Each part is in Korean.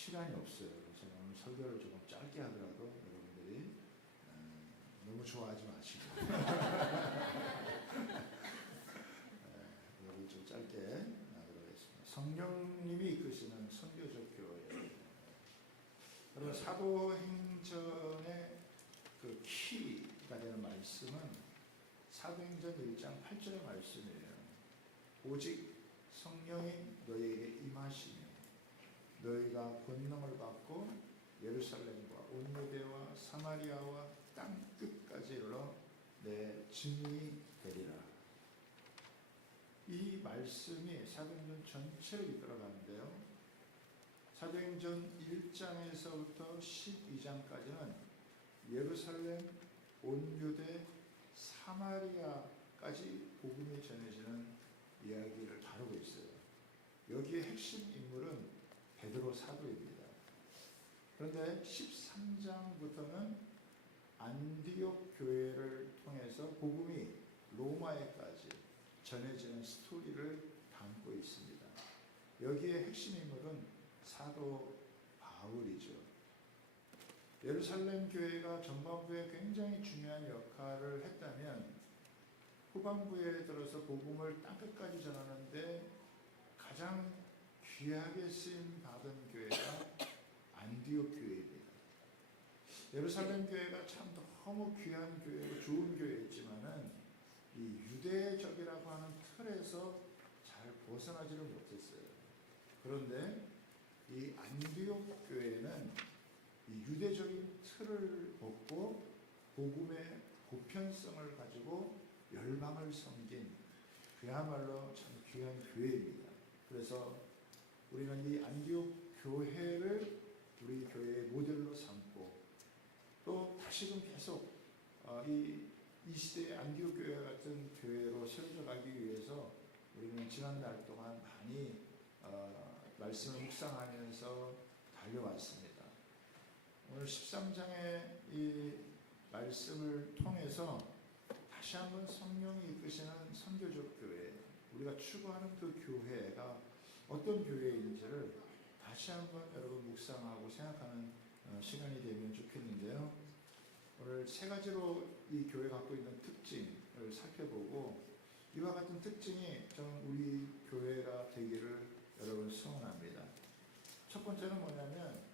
시간이 없어요. 그래서 오늘 설교를 조금 짧게 하더라도 여러분들이 너무 좋아하지 마시고 여기 좀 짧게 하도록 하겠습니다. 성령님이 이끄시는 선교적 교회. 여러분 사도행전의 그 키가 되는 말씀은 사도행전 1장 8절의 말씀이에요. 오직 성령이 너희에게 임하시니 너희가 권능을 받고 예루살렘과 온 유대와 사마리아와 땅 끝까지 이르러 내 증인이 되리라. 이 말씀이 사도행전 전체를 이끌어가는데요. 사도행전 1장에서부터 12장까지는 예루살렘, 온 유대, 사마리아까지 복음이 전해지는 이야기를 다루고 있어요. 여기에 핵심 인물은 베드로 사도입니다. 그런데 13장부터는 안디옥 교회를 통해서 복음이 로마에까지 전해지는 스토리를 담고 있습니다. 여기에 핵심 인물은 사도 바울이죠. 예루살렘 교회가 전반부에 굉장히 중요한 역할을 했다면 후반부에 들어서 복음을 땅끝까지 전하는데 가장 귀하게 쓰임 받은 교회가 안디옥 교회입니다. 예루살렘 교회가 참 너무 귀한 교회고 좋은 교회였지만은 이 유대적이라고 하는 틀에서 잘 벗어나지를 못했어요. 그런데 이 안디옥 교회는 이 유대적인 틀을 벗고 복음의 보편성을 가지고 열방을 섬긴 그야말로 참 귀한 교회입니다. 그래서 우리는 이 안디옥 교회를 우리 교회의 모델로 삼고 또 다시금 계속 이 시대의 안디옥 교회 같은 교회로 세워져 가기 위해서 우리는 지난달 동안 많이 말씀을 묵상하면서 달려왔습니다. 오늘 13장의 이 말씀을 통해서 다시 한번 성령이 이끄시는 선교적 교회, 우리가 추구하는 그 교회가 어떤 교회인지를 다시 한번 여러분 묵상하고 생각하는 시간이 되면 좋겠는데요. 오늘 세 가지로 이 교회가 갖고 있는 특징을 살펴보고 이와 같은 특징이 좀 우리 교회가 되기를 여러분 소원합니다. 첫 번째는 뭐냐면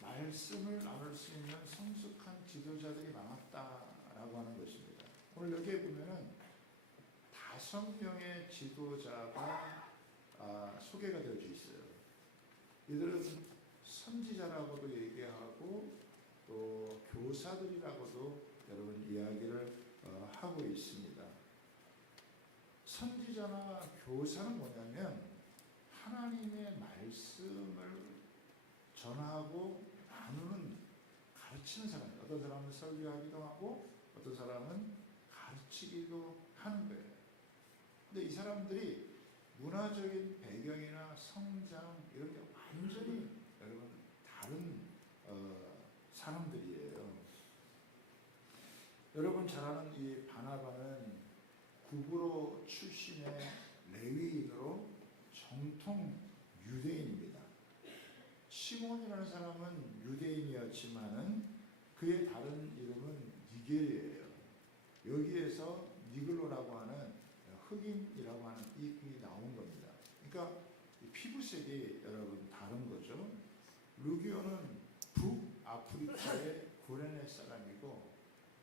말씀을 나눌 수 있는 성숙한 지도자들이 많았다라고 하는 것입니다. 오늘 여기에 보면은 5명의 지도자가 소개가 되어져 있어요. 이들은 선지자라고도 얘기하고 또 교사들이라고도 여러분 이야기를 하고 있습니다. 선지자나 교사는 뭐냐면 하나님의 말씀을 전하고 나누는 가르치는 사람입니다. 어떤 사람은 설교하기도 하고 어떤 사람은 가르치기도 하는 거예요. 근데 이 사람들이 문화적인 배경이나 성장 이런 게 완전히 여러분 다른 사람들이에요. 여러분 잘 아는 이 바나바는 구브로 출신의 레위인으로 정통 유대인입니다. 시몬이라는 사람은 유대인이었지만은 그의 다른 이름은 니게르예요. 여기에서 니글로라고 하는 흑인이라고 하는 이름이 나온 겁니다. 그러니까 피부색이 여러분 다른 거죠. 루기오는 북아프리카의 구레네 사람이고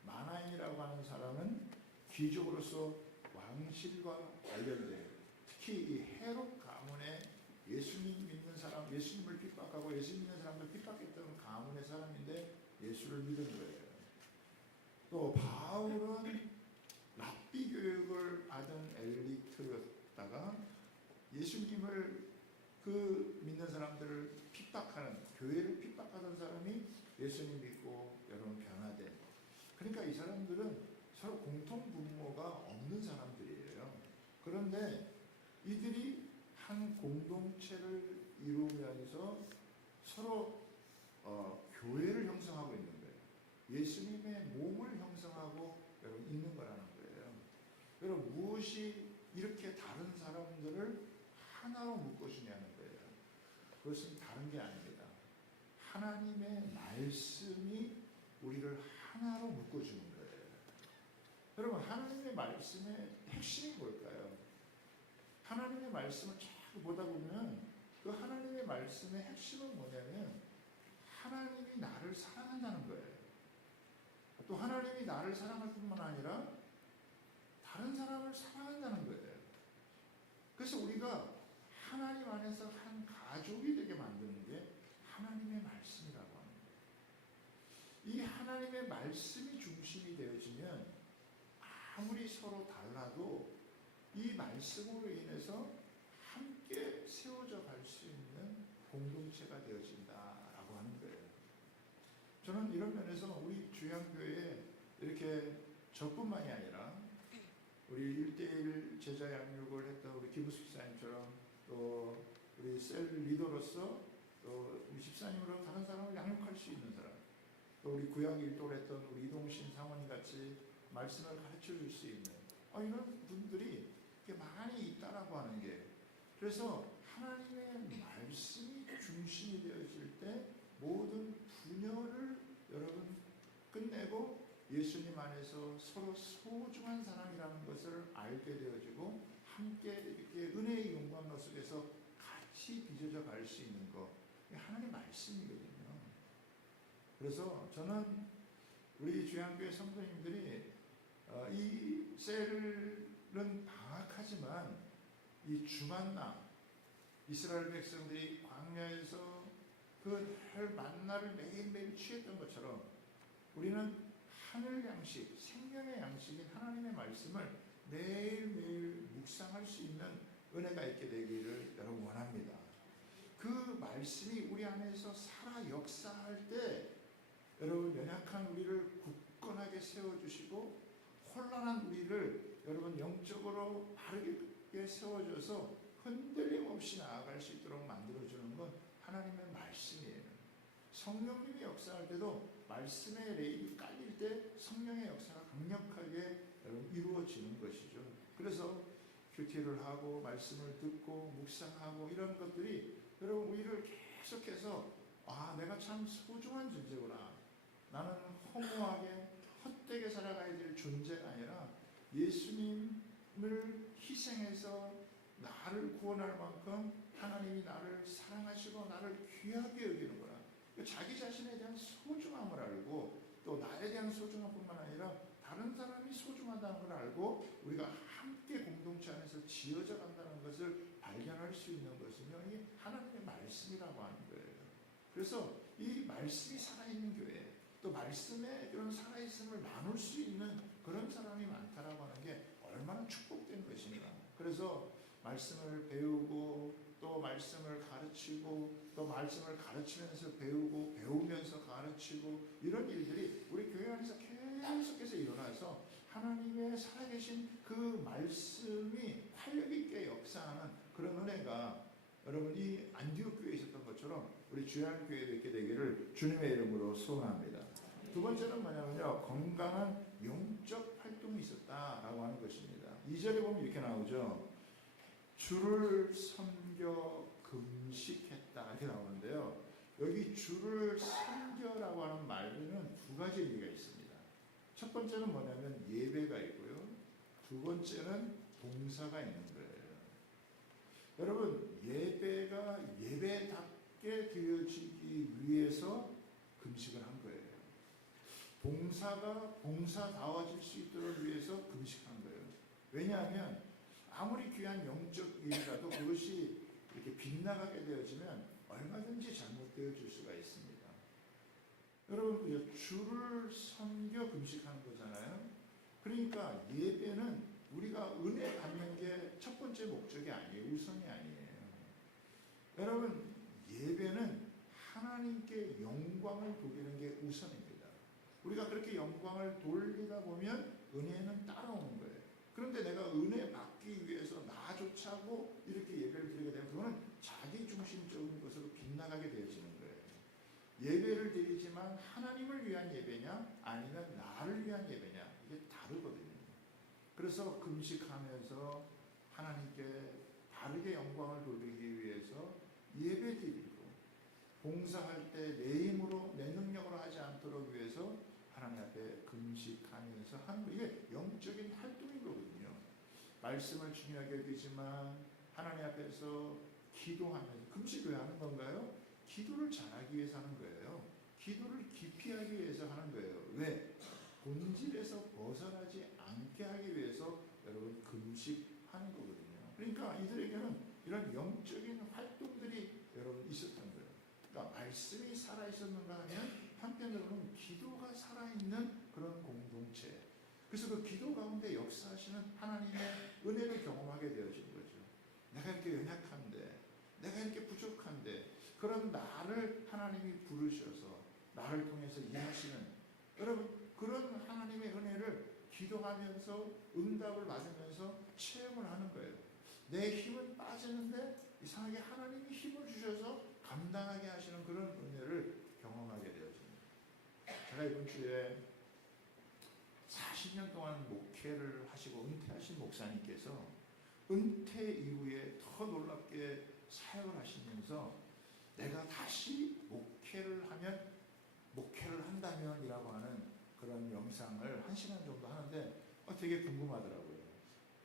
마나인이라고 하는 사람은 귀족으로서 왕실과 관련된 특히 이 헤롯 가문의 예수님 믿는 사람, 예수님을 핍박하고 예수님 믿는 사람을 핍박했던 가문의 사람인데 예수를 믿은 거예요. 또 바울은 랍비 교육을 받은 엘리트였다가 예수님을 그 믿는 사람들을 핍박하는, 교회를 핍박하던 사람이 예수님 믿고 여러분 변화된. 그러니까 이 사람들은 서로 공통 분모가 없는 사람들이에요. 그런데 이들이 한 공동체를 이루면서 서로 교회를 형성하고 있는 거예요. 예수님의 몸을 형성하고 여러분 있는 거라는 거예요. 여러분 무엇이 이렇게 다른 사람들을 하나로 묶어주냐는 거예요. 그것은 다른 게 아닙니다. 하나님의 말씀이 우리를 하나로 묶어주는 거예요. 여러분, 하나님의 말씀의 핵심이 뭘까요? 하나님의 말씀을 자꾸 보다 보면 그 하나님의 말씀의 핵심은 뭐냐면 하나님이 나를 사랑한다는 거예요. 또 하나님이 나를 사랑할 뿐만 아니라 다른 사람을 사랑한다는 거예요. 그래서 우리가 하나님 안에서 한 가족이 되게 만드는 게 하나님의 말씀이라고 하는 거예요. 이 하나님의 말씀이 중심이 되어지면 아무리 서로 달라도 이 말씀으로 인해서 함께 세워져 갈 수 있는 공동체가 되어진다라고 하는 거예요. 저는 이런 면에서 우리 주양교회에 이렇게 저뿐만이 아니라 우리 1:1 제자 양육을 했던 우리 김우 집사님처럼 또 우리 셀 리더로서 또 우리 집사님으로 다른 사람을 양육할 수 있는 사람, 또 우리 구약 일도를 했던 우리 이동신 사모님 같이 말씀을 가르쳐 줄 수 있는 이런 분들이 많이 있다라고 하는 게, 그래서 하나님의 말씀이 중심이 되어질 때 모든 분열을 여러분 끝내고 예수님 안에서 서로 소중한 사랑이라는 것을 알게 되어지고 함께 이렇게 은혜의 영광 속에서 같이 빚어져 갈 수 있는 것, 하나님의 말씀이거든요. 그래서 저는 우리 주양교회 성도님들이 이 셀은 방학하지만 이 주만나 이스라엘 백성들이 광야에서 그 만나를 매일매일 취했던 것처럼 우리는 하늘 양식, 생명의 양식인 하나님의 말씀을 매일매일 묵상할 수 있는 은혜가 있게 되기를 여러분 원합니다. 그 말씀이 우리 안에서 살아 역사할 때 여러분 연약한 우리를 굳건하게 세워주시고 혼란한 우리를 여러분 영적으로 바르게 세워줘서 흔들림 없이 나아갈 수 있도록 만들어주는 건 하나님의 말씀이에요. 성령님이 역사할 때도 말씀의 레일이 깔릴 때 성령의 역사가 강력하게 여러분 이루어지는 것이죠. 그래서 큐티를 하고 말씀을 듣고 묵상하고 이런 것들이 여러분 우리를 계속해서 내가 참 소중한 존재구나. 나는 허무하게 헛되게 살아가야 될 존재가 아니라 예수님을 희생해서 나를 구원할 만큼 하나님이 나를 사랑하시고 나를 귀하게 여기는구나. 자기 자신에 대한 소중함을 알고 또 나에 대한 소중함뿐만 아니라 다른 사람이 소중하다는 걸 알고 우리가 함께 공동체 안에서 지어져 간다는 것을 발견할 수 있는 것은요, 이 하나님의 말씀이라고 하는 거예요. 그래서 이 말씀이 살아있는 교회, 또 말씀의 그런 살아있음을 나눌 수 있는 그런 사람이 많다라고 하는 게 얼마나 축복된 것인가. 그래서 말씀을 배우고 또 말씀을 가르치고 또 말씀을 가르치면서 배우고 배우면서 가르치고 이런 일들이 우리 교회 안에서 계속해서 일어나서 하나님의 살아계신 그 말씀이 활력 있게 역사하는 그런 은혜가 여러분 이 안디옥 교회에 있었던 것처럼 우리 주양교회에 있게 되기를 주님의 이름으로 소원합니다. 두 번째는 뭐냐면요, 건강한 영적 활동이 있었다라고 하는 것입니다. 2절에 보면 이렇게 나오죠. 주를 섬겨 금식했다 이렇게 나오는데요. 여기 주를 섬겨라고 하는 말에는 두 가지 의미가 있습니다. 첫 번째는 뭐냐면 예배가 있고요. 두 번째는 봉사가 있는 거예요. 여러분, 예배가 예배답게 되어지기 위해서 금식을 한 거예요. 봉사가 봉사다워질 수 있도록 위해서 금식한 거예요. 왜냐하면 아무리 귀한 영적 일이라도 그것이 이렇게 빗나가게 되어지면 얼마든지 잘못되어질 수가 있습니다. 여러분, 주를 섬겨 금식하는 거잖아요. 그러니까 예배는 우리가 은혜 받는 게 첫 번째 목적이 아니에요. 우선이 아니에요. 여러분, 예배는 하나님께 영광을 돌리는 게 우선입니다. 우리가 그렇게 영광을 돌리다 보면 은혜는 따라오는 거예요. 그런데 내가 은혜 받기 위해서 나조차고 이렇게 예배를 드리게 되면 그거는 자기 중심적인 것으로 빗나가게 되어지는 거예요. 예배를 드리지만 하나님을 위한 예배냐 아니면 나를 위한 예배냐, 이게 다르거든요. 그래서 금식하면서 하나님께 바르게 영광을 돌리기 위해서 예배 드리고 봉사할 때 내 힘으로 내 능력으로 하지 않도록 위해서 하나님 앞에 금식하면서 하는 거, 이게 영적인 활동인 거거든요. 말씀을 중요하게 여기지만 하나님 앞에서 기도하면서, 금식 왜 하는 건가요? 기도를 잘하기 위해서 하는 거예요. 기도를 깊이 하기 위해서 하는 거예요. 왜? 본질에서 벗어나지 않게 하기 위해서 여러분 금식하는 거거든요. 그러니까 이들에게는 이런 영적인 활동들이 여러분 있었던 거예요. 그러니까 말씀이 살아있었는가 하면 한편으로는 기도가 살아있는 그런 공동체. 그래서 그 기도 가운데 역사하시는 하나님의 은혜를 경험하게 되어지는 거죠. 내가 이렇게 연약한데, 내가 이렇게 부족한데, 그런 나를 하나님이 부르셔서 나를 통해서 일하시는, 여러분 그런 하나님의 은혜를 기도하면서 응답을 받으면서 체험을 하는 거예요. 내 힘은 빠지는데 이상하게 하나님이 힘을 주셔서 감당하게 하시는 그런 은혜를 경험하게 되어집니다. 제가 이번 주에 40년 동안 목회를 하시고 은퇴하신 목사님께서 은퇴 이후에 더 놀랍게 사역을 하시면서 내가 다시 목회를 한다면 이라고 하는 그런 영상을 1시간 정도 하는데 되게 궁금하더라고요.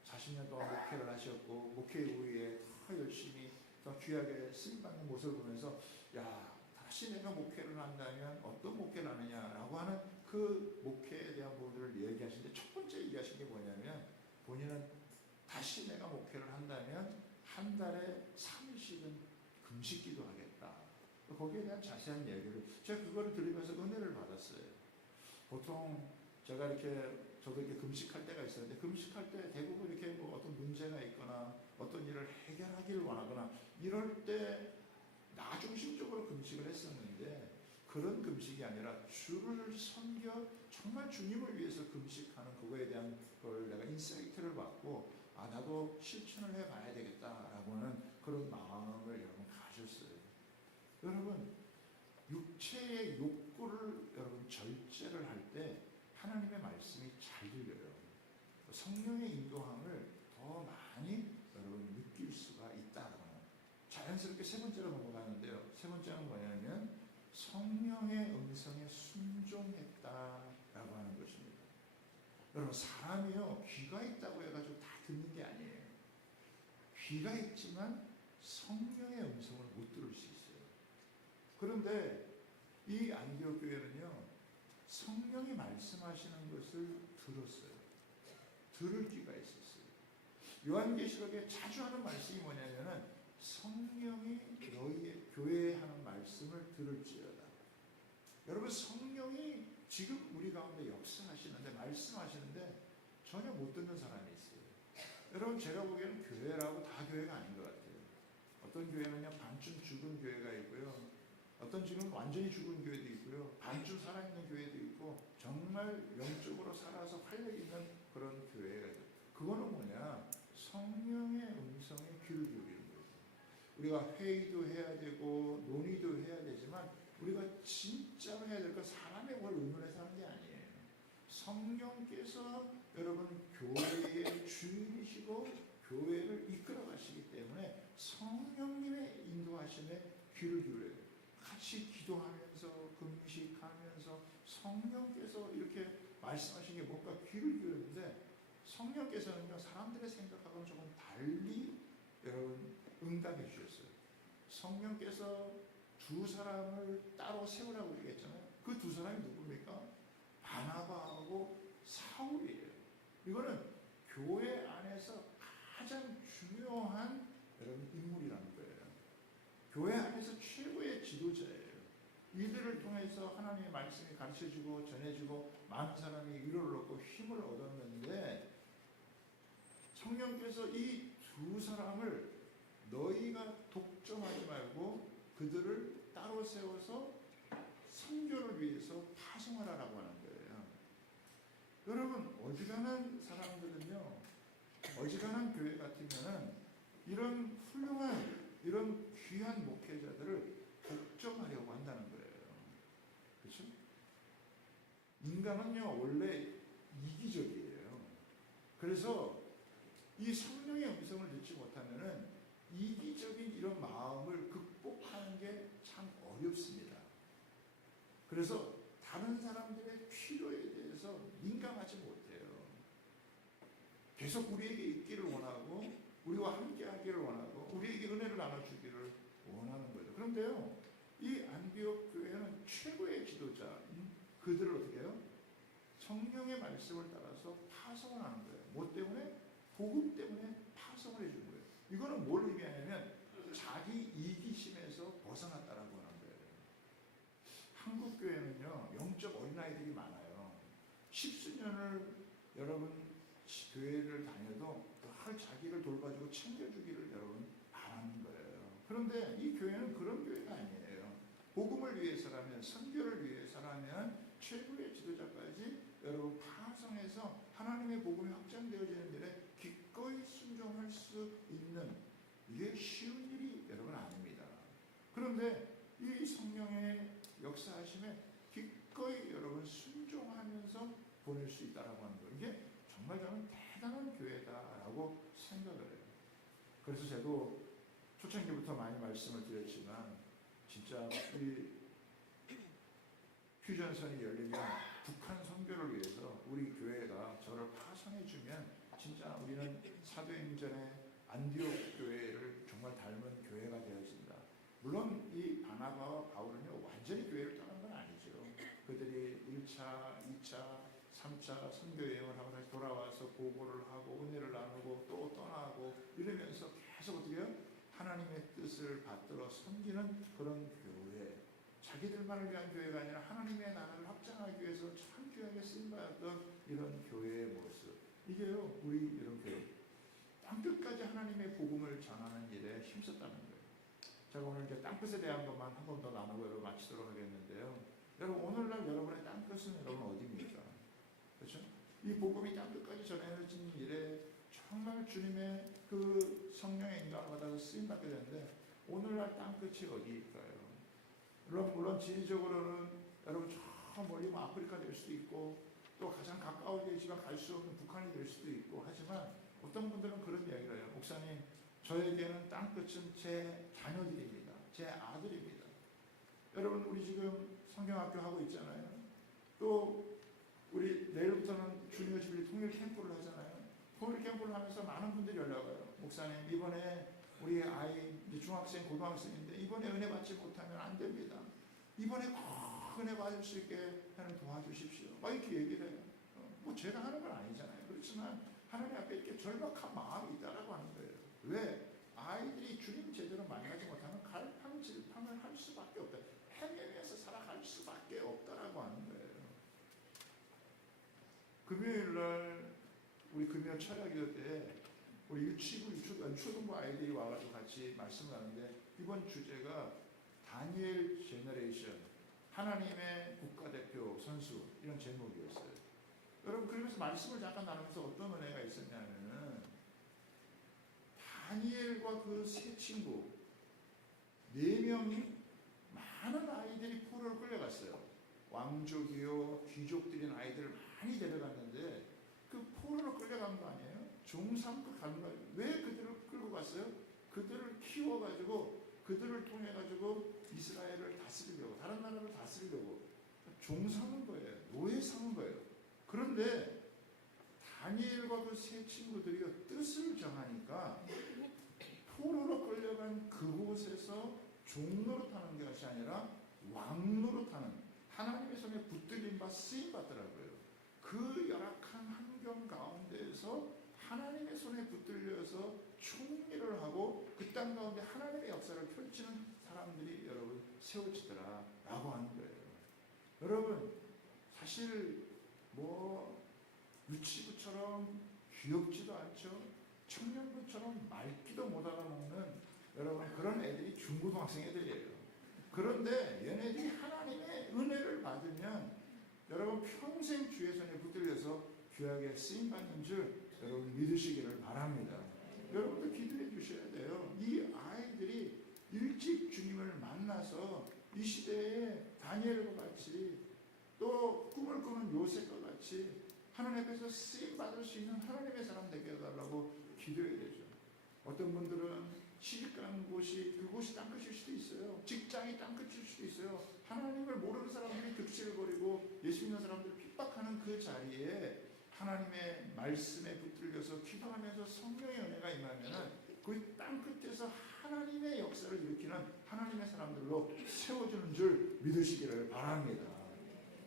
40년 동안 목회를 하셨고 목회 이후에 더 열심히 더 귀하게 쓰임받는 모습을 보면서 야, 다시 내가 목회를 한다면 어떤 목회를 하느냐라고 하는 그 목회에 대한 부분들을 얘기하시는데, 첫 번째 얘기하신 게 뭐냐면 본인은 다시 내가 목회를 한다면 한 달에 3일씩은 금식 기도하겠다. 거기에 대한 자세한 얘기를 제가 그거를 들으면서 은혜를 받았어요. 보통 제가 저도 이렇게 금식할 때가 있었는데, 금식할 때 대부분 이렇게 뭐 어떤 문제가 있거나 어떤 일을 해결하기를 원하거나 이럴 때 나 중심적으로 금식을 했었는데, 그런 금식이 아니라 주를 섬겨 정말 주님을 위해서 금식하는 그거에 대한 걸 내가 인사이트를 받고, 아, 나도 실천을 해봐야 되겠다라고 하는 그런 마음을 여러분 가졌어요. 여러분, 육체의 욕구를 여러분 절제를 할 때 하나님의 말씀이 잘 들려요. 성령의 인도함을 더 많이 여러분 느낄 수가 있다라고. 자연스럽게 세 번째로 넘어가는데요. 세 번째는 뭐냐면 성령의 음성에 순종했다라고 하는 것입니다. 여러분, 사람이요, 귀가 있다고 해가지고 다 듣는 게 아니에요. 귀가 있지만 성령의 음성을 못 들을 수 있어요. 그런데 이 안디옥 교회는요, 성령이 말씀하시는 것을 들었어요. 들을 귀가 있었어요. 요한계시록에 자주 하는 말씀이 뭐냐면은 성령이 너희의 교회에 하는 말씀을 들을지어다. 여러분, 성령이 지금 우리 가운데 역사하시는데, 말씀하시는데 전혀 못 듣는 사람이 있어요. 여러분, 제가 보기에는 교회라고 다 교회가 아닌 것 같아요. 어떤 교회는요, 반쯤 죽은 교회가 있고요, 어떤 지금 완전히 죽은 교회도 있고요, 반쯤 살아있는 교회도 있고, 정말 영적으로 살아서 활력 있는 그런 교회가 있어요. 그거는 뭐냐? 성령의 음성에 귀를 기울이는 거예요. 우리가 회의도 해야 되고 논의도 해야 되지만, 우리가 진짜로 해야 될 건 사람의 뭘 의논해서 하는 게 아니에요. 성령께서 여러분 교회의 주인이시고 교회를 이끌어 가시기 때문에 성령님의 인도하심에 귀를 기울여요. 같이 기도하면서 금식하면서 성령께서 이렇게 말씀하신 게 뭔가 귀를 기울였는데, 성령께서는요, 사람들의 생각하고는 조금 달리 여러분 응답해 주셨어요. 성령께서 두 사람을 따로 세우라고 얘기했잖아요. 그 두 사람이 누굽니까? 바나바하고 사울이에요. 이거는 교회 안에서 가장 중요한 여러분 인물이라는 거예요. 교회 안에서 최고의 지도자예요. 이들을 통해서 하나님의 말씀이 가르쳐주고 전해주고 많은 사람이 위로를 얻고 힘을 얻었는데, 성령께서 이 두 사람을 너희가 독점하지 말고 그들을 따로 세워서 선교를 위해서 파송하라라고 하는 거예요. 여러분, 어지간한 사람들은요, 어지간한 교회 같으면은 이런 훌륭한, 이런 귀한 목회자들을 독점하려고 한다는 거예요. 그렇죠? 인간은요, 원래 이기적이에요. 그래서 이 성령의 음성을 듣지 못하면은 이기적인 이런 마음을 극복하는 게 참 어렵습니다. 그래서 다른 사람들의 필요에 대해서 민감하지 못해요. 계속 우리에게 있기를 원하고 우리와 함께 하기를 원하고 우리에게 은혜를 나눠주기를 원하는 거예요. 그런데요, 이 안디옥 교회는 최고의 지도자인 그들을 어떻게 해요? 성령의 말씀을 따라서 파송을 하는 거예요. 뭐 때문에? 복음 때문에 파송을 해주는 거예요. 이거는 뭘 의미하냐면 자기 이기심에서 벗어났다라고 하는 거예요. 한국 교회는요, 영적 어린아이들이 많아요. 십수년을 여러분 교회를 다녀도 늘 자기를 돌봐주고 챙겨주기를 여러분 바라는 거예요. 그런데 이 교회는 그런 교회가 아니에요. 복음을 위해서라면, 선교를 위해서라면 최고의 지도자까지 여러분 파송해서 하나님의 복음이 확장되어지는 일에 기꺼이 순종할 수 있는, 이게 쉬운 일이 여러분 아닙니다. 그런데 이 성령의 역사하심에 기꺼이 여러분 순종하면서 보낼 수 있다라고 하는 거예요. 이게 정말 저는 대단한 교회다라고 생각을 해요. 그래서 저도 초창기부터 많이 말씀을 드렸지만 진짜 우리 휴전선이 열리면 북한 선교를 위해서 우리 교회가 저를 파송해주면 진짜 우리는 사도행전의 안디옥 교회를 정말 닮은 교회가 되어진다. 물론 이 바나바와 바울은요, 완전히 교회를 떠난 건 아니죠. 그들이 1차, 2차, 3차 선교 여행을 하고 다시 돌아와서 보고를 하고 은혜를 나누고 또 떠나고 이러면서 계속 어떻게 해요? 하나님의 뜻을 받들어 섬기는 그런 교회. 자기들만을 위한 교회가 아니라 하나님의 나라를 확장하기 위해서 참 귀하게 쓰임받았던 이런 교회의 모습. 이게요, 우리 이런 교회. 땅끝까지 하나님의 복음을 전하는 일에 힘썼다는 거예요. 제가 오늘 이제 땅끝에 대한 것만 한 번 더 나누고 여러분 마치도록 하겠는데요. 여러분, 오늘날 여러분의 땅끝은 여러분 어디입니까? 그렇죠? 이 복음이 땅끝까지 전해진 일에 정말 주님의 그 성령의 인강을 받아서 쓰임받게 되는데 오늘날 땅끝이 어디일까요? 물론 지리적으로는 여러분 저 멀리 뭐 아프리카 될 수도 있고 또 가장 가까운 데지만 갈 수 없는 북한이 될 수도 있고 하지만 어떤 분들은 그런 이야기를 해요. 목사님, 저에게는 땅끝은 제 자녀들입니다. 제 아들입니다. 여러분, 우리 지금 성경학교 하고 있잖아요. 또 우리 내일부터는 주니어 주빌리 통일 캠프를 하잖아요. 통일 캠프를 하면서 많은 분들이 연락 와요. 목사님, 이번에 우리 아이 이제 중학생, 고등학생인데 이번에 은혜 받지 못하면 안 됩니다. 이번에 꼭 은혜 받을 수 있게 하나님 도와주십시오. 막 이렇게 얘기를 해요. 뭐 제가 하는 건 아니잖아요. 그렇지만 하나님 앞에 이렇게 절박한 마음이 있다라고 하는 거예요. 왜? 아이들이 주님 제대로 만나지 못하면 갈팡질팡을 할 수밖에 없다. 헤매면서 살아갈 수밖에 없다라고 하는 거예요. 금요일날 우리 금요 철야기도 때 우리 유치부, 초등부 아이들이 와가지고 같이 말씀을 하는데 이번 주제가 다니엘 제너레이션, 하나님의 국가대표 선수, 이런 제목이었어요. 여러분, 그러면서 말씀을 잠깐 나누면서 어떤 은혜가 있었냐면은 다니엘과 그 세 친구 4명이 많은 아이들이 포로를 끌려갔어요. 왕족이요 귀족들인 아이들을 많이 데려갔는데 그 포로로 끌려간 거 아니에요? 중삼급 가는 거예요. 왜 그들을 끌고 갔어요? 그들을 키워가지고 그들을 통해 가지고 이스라엘을 다스리려고, 다른 나라를 다스리려고 종 삼은 거예요. 노예 삼은 거예요. 그런데 다니엘과 그 세 친구들이 뜻을 정하니까 포로로 끌려간 그곳에서 종노릇하는 것이 아니라 왕노릇하는, 하나님의 손에 붙들린 바 쓰임 받더라고요. 그 열악한 환경 가운데에서 하나님의 손에 붙들려서 총리를 하고 그 땅 가운데 하나님의 역사를 펼치는 사람들이 여러분 세워지더라라고 하는 거예요. 여러분, 사실 뭐 유치부처럼 귀엽지도 않죠. 청년부처럼 맑기도 못 알아먹는 여러분 그런 애들이 중고등학생 애들이에요. 그런데 얘네들이 하나님의 은혜를 받으면 여러분 평생 주의 손에 붙들려서 귀하게 쓰임받는 줄 여러분 믿으시기를 바랍니다. 여러분도 기도해 주셔야 돼요. 이 아이들이 일찍 주님을 만나서 이 시대에 다니엘과 같이 또 꿈을 꾸는 요셉과 같이 하나님 앞에서 쓰임받을 수 있는 하나님의 사람 되게 해달라고 기도해야 되죠. 어떤 분들은 시집가는 곳이 그곳이 땅끝일 수도 있어요. 직장이 땅끝일 수도 있어요. 하나님을 모르는 사람들이 득실거리고 예수 믿는 사람들을 핍박하는 그 자리에 하나님의 말씀에 붙들려서 기도하면서 성령의 은혜가 임하면은 그 땅끝에서 하나님의 역사를 일으키는 하나님의 사람들로 세워주는 줄 믿으시기를 바랍니다.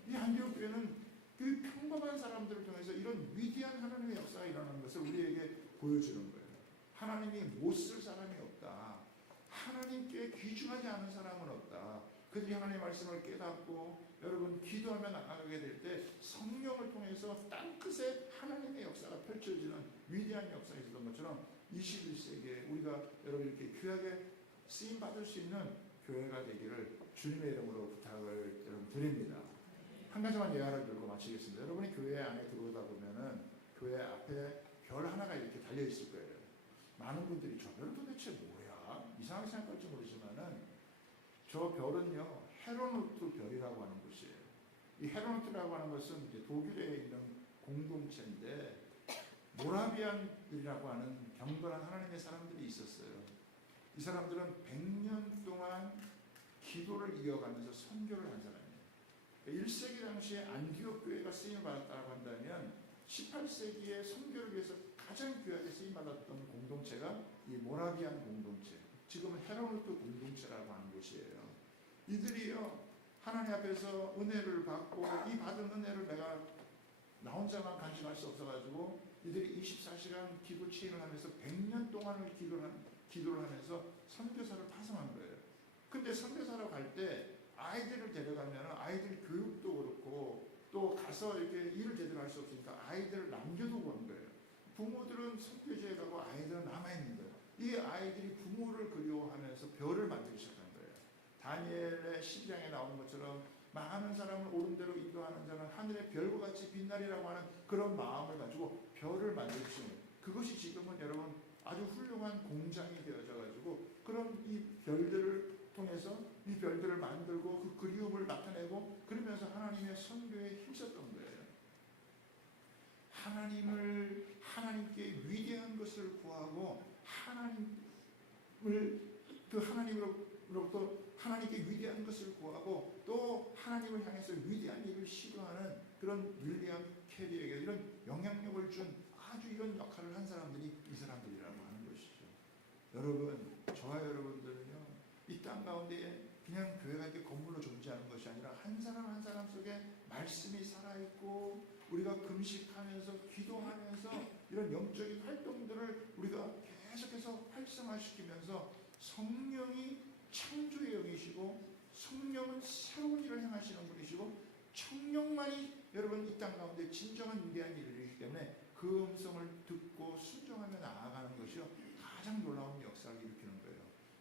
이 안디옥 교회는 그 평범한 사람들을 통해서 이런 위대한 하나님의 역사가 일어나는 것을 우리에게 보여주는 거예요. 하나님이 못 쓸 사람이 없다. 하나님께 귀중하지 않은 사람은 없다. 그들이 하나님의 말씀을 깨닫고 여러분 기도하며 나아가게 될 때 성령을 통해서 땅끝에 하나님의 역사가 펼쳐지는 위대한 역사가 있었던 것처럼 21세기에 우리가 여러분 이렇게 귀하게 쓰임받을 수 있는 교회가 되기를 주님의 이름으로 부탁을 여러분 드립니다. 한 가지만 예화를 들고 마치겠습니다. 여러분이 교회 안에 들어오다 보면은 교회 앞에 별 하나가 이렇게 달려 있을 거예요. 많은 분들이 저 별은 도대체 뭐야? 이상하게 생각할지 모르지만은 저 별은요 헤로노트 별이라고 하는 곳이에요. 이 헤로노트라고 하는 것은 이제 독일에 있는 공동체인데 모라비안이라고 하는 경건한 하나님의 사람들이 있었어요. 이 사람들은 100년 동안 기도를 이어가면서 선교를 한 사람이에요. 1세기 당시에 안디옥 교회가 쓰임을 받았다고 한다면 18세기에 선교를 위해서 가장 귀하게 쓰임받았던 공동체가 이 모라비안 공동체, 지금은 헤로노트 공동체라고 하는 곳이에요. 이들이요 하나님 앞에서 은혜를 받고 이 받은 은혜를 내가 나 혼자만 간직할 수 없어가지고 이들이 24시간 기도 체인을 하면서 100년 동안을 기도를 하면서 선교사를 파송한 거예요. 근데 선교사로 갈 때 아이들을 데려가면 아이들 교육도 그렇고 또 가서 이렇게 일을 제대로 할 수 없으니까 아이들을 남겨두고 온 거예요. 부모들은 선교지에 가고 아이들은 남아있는 거예요. 이 아이들이 부모를 그리워하면서 별을 만들기 시작한 거예요. 다니엘의 12장에 나오는 것처럼 많은 사람을 옳은 대로 인도하는 자는 하늘의 별과 같이 빛나리라고 하는 그런 마음을 가지고 별을 만들시는 거예요. 그것이 지금은 여러분 아주 훌륭한 공장이 되어져 가지고 그런 이 별들을 통해서 이 별들을 만들고 그 그리움을 나타내고 그러면서 하나님의 선교에 힘썼던 거예요. 하나님께 위대한 것을 구하고 하나님으로부터 하나님께 위대한 것을 구하고 또 하나님을 향해서 위대한 일을 시도하는 그런 윌리엄 캐리에게 이런 영향력을 준 아주 이런 역할을 한 사람들이 이 사람들이라고 하는 것이죠. 여러분, 저와 여러분들은요 이 땅 가운데 그냥 교회가 이렇게 건물로 존재하는 것이 아니라 한 사람 한 사람 속에 말씀이 살아있고 우리가 금식하면서 기도하면서 이런 영적인 활동들을 우리가 계속해서 활성화시키면서 성령이 창조의 영이시고 성령은 새로운 일을 행하시는 분이시고 성령만이 여러분 이 땅 가운데 진정한 위대한 일을 이루기 때문에 그 음성을 듣고 순종하며 나아가는 것이요 가장 놀라운 역사를 일으키는 거예요.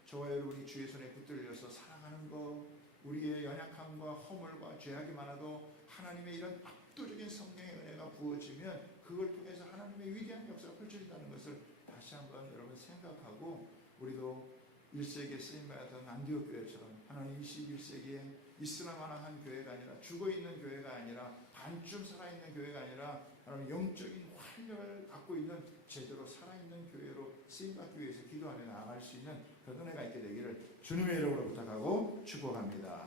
저와 여러분이 주의 손에 붙들려서 살아가는 것, 우리의 연약함과 허물과 죄악이 많아도 하나님의 이런 압도적인 성령의 은혜가 부어지면 그걸 통해서 하나님의 위대한 역사가 펼쳐진다는 것을 다시 한번 여러분 생각하고 우리도 1세기에 쓰임받았던 안디옥 교회처럼 하나님 21세기에 있으나마나한 교회가 아니라 죽어있는 교회가 아니라 반쯤 살아있는 교회가 아니라 하나님 영적인 활력을 갖고 있는 제대로 살아있는 교회로 쓰임받기 위해서 기도하며 나아갈 수 있는 그런 은혜가 있게 되기를 주님의 이름으로 부탁하고 축복합니다.